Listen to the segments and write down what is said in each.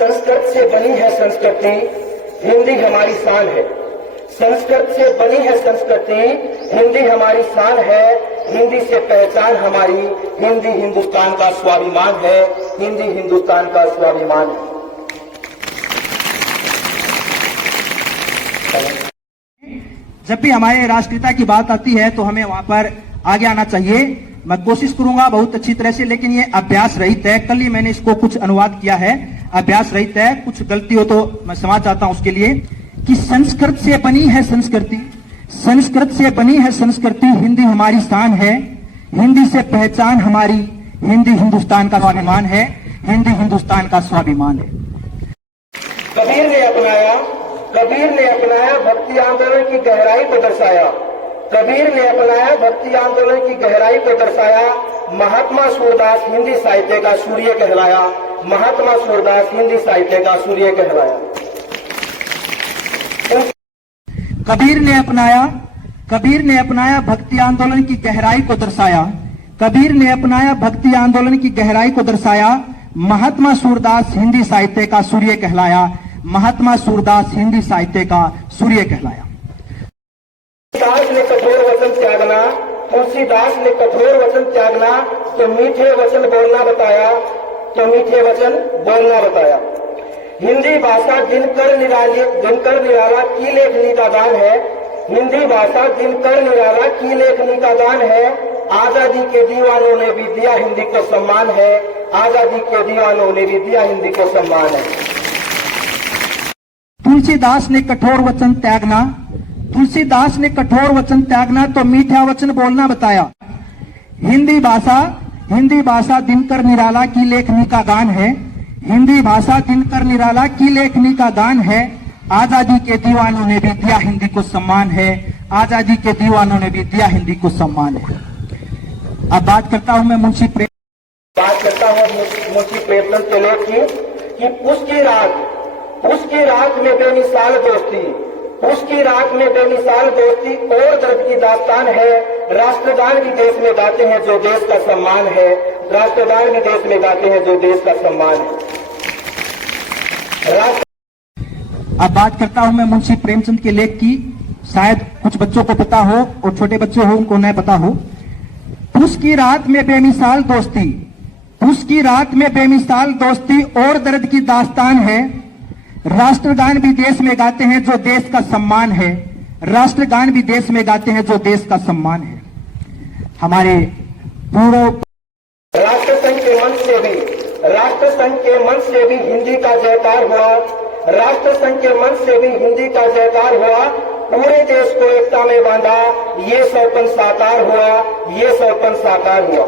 संस्कृत से बनी है संस्कृति, हिंदी हमारी शान है। संस्कृत से बनी है संस्कृति, हिंदी हमारी शान है। हिंदी से पहचान हमारी, हिंदी हिंदुस्तान का स्वाभिमान है। हिंदी हिंदुस्तान का स्वाभिमान है। जब भी हमारे राष्ट्रीयता की बात आती है तो हमें वहां पर आगे आना चाहिए। मैं कोशिश करूंगा बहुत अच्छी तरह से, लेकिन ये अभ्यास रहित है। कल ही मैंने इसको कुछ अनुवाद किया है, अभ्यास रहित है। कुछ गलती हो तो मैं क्षमा चाहता हूं उसके लिए। कि संस्कृत से बनी है संस्कृति, संस्कृत से बनी है संस्कृति, हिंदी हमारी शान है। हिंदी से पहचान हमारी, हिंदी हिंदुस्तान का स्वाभिमान है। हिंदी हिंदुस्तान का स्वाभिमान है। कबीर ने अपनाया भक्ति आंदोलन की गहराई को दर्शाया। कबीर ने अपनाया भक्ति आंदोलन की गहराई को दर्शाया। महात्मा सूरदास हिंदी साहित्य का सूर्य कहलाया। महात्मा सूरदास हिंदी साहित्य का सूर्य कहलाया। कबीर ने अपनाया भक्ति आंदोलन की गहराई को दर्शाया। कबीर ने अपनाया भक्ति आंदोलन की गहराई को दर्शाया। महात्मा सूरदास हिंदी साहित्य का सूर्य कहलाया। महात्मा सूरदास हिंदी साहित्य का सूर्य कहलाया। तुलसीदास ने कठोर वचन त्यागना, तुलसीदास ने कठोर वचन त्यागना, तो मीठे वचन बोलना बताया। तो मीठे वचन बोलना बताया। हिंदी भाषा दिनकर निराला की लेखनी का दान है। हिंदी भाषा दिनकर निराला की लेखनी का दान है। आजादी के दीवानों ने भी दिया हिंदी को सम्मान है। आजादी के दीवानों ने भी दिया हिंदी को सम्मान है। तुलसीदास ने कठोर वचन त्यागना, तुलसीदास ने कठोर वचन त्यागना, तो मीठा वचन बोलना बताया। हिंदी भाषा दिनकर निराला की लेखनी का गान है। हिंदी भाषा दिनकर निराला की लेखनी का गान है। आजादी के दीवानों ने भी दिया हिंदी को सम्मान है। आजादी के दीवानों ने भी दिया हिंदी को सम्मान है। अब बात करता हूं मैं मुंशी प्रेमचंद के लेख की कि उसकी रात में बेमिसाल दोस्ती, उसकी रात में बेमिसाल दोस्ती और दर्द की दास्तान है। राष्ट्रगान भी देश में गाते हैं जो देश का सम्मान है। राष्ट्रगान भी देश में गाते हैं जो देश का सम्मान है। अब बात करता हूं मैं मुंशी प्रेमचंद के लेख की। शायद कुछ बच्चों को पता हो और छोटे बच्चे हो उनको न पता हो। उसकी रात में बेमिसाल दोस्ती, उसकी रात में बेमिसाल दोस्ती और दर्द की दास्तान है। राष्ट्रगान भी देश में गाते हैं जो देश का सम्मान है। राष्ट्रगान भी देश में गाते हैं जो देश का सम्मान है। हमारे पूर्व राष्ट्रसंघ के मंच से भी हिंदी का जयकार हुआ। राष्ट्रसंघ के मंच से भी हिंदी का जयकार हुआ। पूरे देश को एकता में बांधा, ये सपन साकार हुआ। ये सपन साकार हुआ।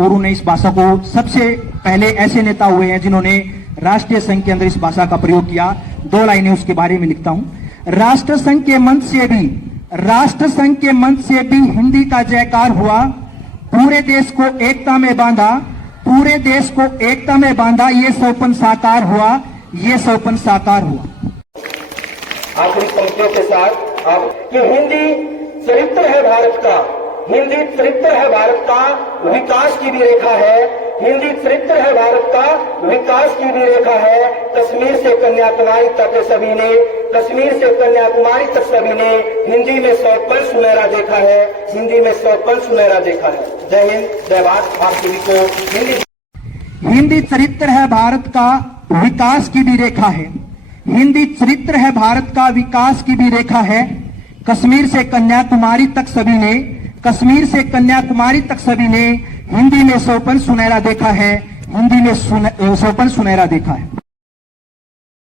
और उन्हें इस भाषा को सबसे पहले ऐसे नेता हुए हैं जिन्होंने राष्ट्रीय संघ के अंदर इस भाषा का प्रयोग किया। 2 लाइनें उसके बारे में लिखता हूं। राष्ट्रसंघ के मंच से भी हिंदी का जयकार हुआ। पूरे देश को एकता में बांधा, पूरे देश को एकता में बांधा, ये सपन साकार हुआ। ये सपन साकार हुआ। आखिरी पंक्तियों के साथ आप कि हिंदी चरित्र है भारत का, हिंदी चरित्र है भारत का, विकास की भी रेखा है। हिंदी चरित्र है भारत का, विकास की भी रेखा है। कश्मीर से कन्याकुमारी तक सभी ने, कश्मीर से कन्याकुमारी तक सभी ने हिंदी में सौपन सुनहरा देखा है। हिंदी में सौपन सुनहरा देखा है। जय हिंद, जय भारत। आप सभी को हिंदी चरित्र है भारत का, विकास की भी रेखा है। हिंदी चरित्र है भारत का, विकास की भी रेखा है। कश्मीर से कन्याकुमारी तक सभी ने, कश्मीर से कन्याकुमारी तक सभी ने हिंदी में सौपन सुनहरा देखा है। हिंदी में सौपन सुनहरा देखा है।